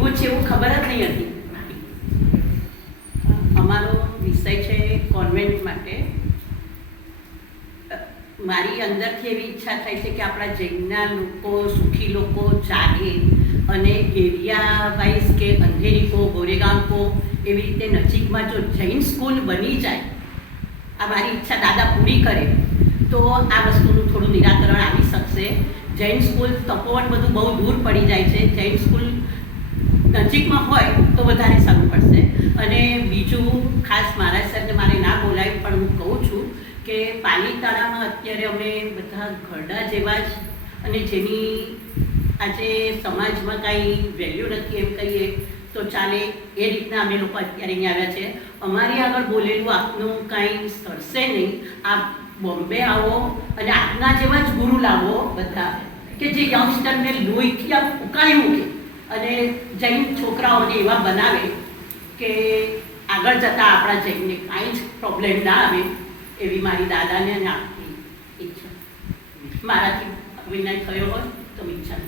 એવું છે એવું ખબર જ નહીં હતી. અમારો વિષય છે કોન્વેન્ટ માટે. મારી અંદરથી એવી ઈચ્છા થાય છે કે આપણા જૈનના લોકો, સુખી લોકો જાગે અને એરિયા વાઇઝ કે અંધેરી કો, ગોરેગાંવ કો એવી રીતે નજીકમાં જો જૈન સ્કૂલ બની જાય, આ મારી ઈચ્છા દાદા પૂરી કરે તો આ વસ્તુનું થોડું નિરાકરણ આવી શકશે. જૈન સ્કૂલ તપોવન બધું બહુ દૂર પડી જાય છે. જૈન સ્કૂલ નજીકમાં હોય તો વધારે સારું પડશે. અને બીજું ખાસ મહારાજ સાહેબને મારે ના બોલાય પણ હું કહું છું કે પાલીતાણામાં અત્યારે અમે બધા ઘરડા જેવા જ અને જેની આજે સમાજમાં કાંઈ વેલ્યુ નથી એમ કહીએ તો ચાલે, એ રીતના અમે લોકો અત્યારે અહીંયા આવ્યા છે. અમારી આગળ બોલેલું આપનું કાંઈ સરશે નહીં. આપ બોમ્બે આવો અને આપના જેવા જ ગુરુ લાવો બધા, કે જે યંગસ્ટરને લોહીથી આપ ઉકાળી મૂકે અને જૈન છોકરાઓને એવા બનાવે કે આગળ જતાં આપણા જૈનને કાંઈ જ પ્રોબ્લેમ ના આવે, એવી મારી દાદાને અને આપની ઈચ્છા. મારાથી વિનય થયો હોય તો ઈચ્છા.